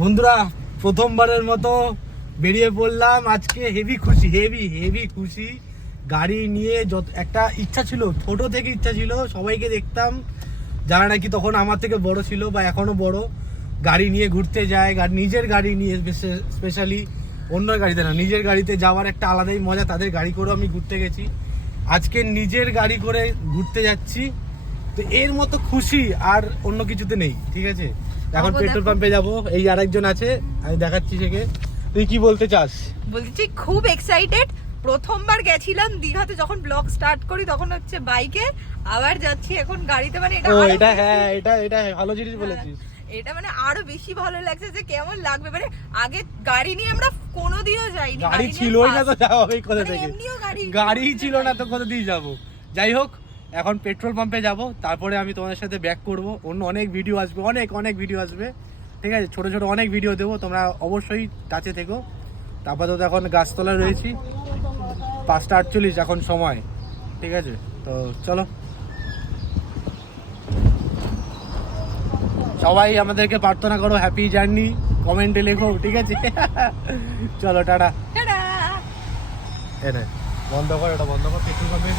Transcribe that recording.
বন্ধুরা প্রথমবারের মতো বেরিয়ে পড়লাম আজকে। হেভি খুশি, হেভি খুশি। গাড়ি নিয়ে যত একটা ইচ্ছা ছিল, ছোট থেকে ইচ্ছা ছিল, সবাইকে দেখতাম যারা নাকি তখন আমার থেকে বড় ছিল বা এখনো বড়, গাড়ি নিয়ে ঘুরতে যায়। নিজের গাড়ি নিয়ে, স্পেশালি অন্য গাড়িতে না, নিজের গাড়িতে যাওয়ার একটা আলাদাই মজা। তাদের গাড়ি করেও আমি ঘুরতে গেছি, আজকে নিজের গাড়ি করে ঘুরতে যাচ্ছি। তো এর মতো খুশি আর অন্য কিছুতে নেই। ঠিক আছে, এখন পেট্রোল পাম্পে যাবো। এই আরেকজন আছে, আমি দেখাচ্ছি সেকে। তুই কি বলতে চাস? বলছি খুব এক্সাইটেড। প্রথমবার গেছিলাম দীঘাতে, যখন ব্লগ স্টার্ট করি তখন হচ্ছে বাইকে, আবার যাচ্ছি এখন গাড়িতে। মানে এটা ভালো জিনিস বলেছিস। এটা মানে আরো বেশি ভালো লাগছে যে কেমন লাগবে। মানে আগে গাড়ি নিয়ে আমরা কোনোদিনও যাইনি, গাড়ি ছিলই না তো যাওয়া হবে কোথা থেকে? গাড়ি ছিল না তো কোথা দিয়ে যাবো? যাই হোক, এখন পেট্রোল পাম্পে যাব, তারপরে আমি তোমাদের সাথে ব্যাক করব। অন্য অনেক ভিডিও আসবে, অনেক ভিডিও আসবে। ঠিক আছে, ছোট ছোট অনেক ভিডিও দেবো, তোমরা অবশ্যই কাছে থেকো। আপাতত এখন গাছতলায় রয়েছি, 5:48 এখন সময়। ঠিক আছে, তো চলো। সবাই আমাদেরকে প্রার্থনা করো, হ্যাপি জার্নি কমেন্টে লেখো। ঠিক আছে, চলো টাটা। টাটা। বন্ধ কর, ওটা বন্ধ কর। পেট্রোল পাম্পে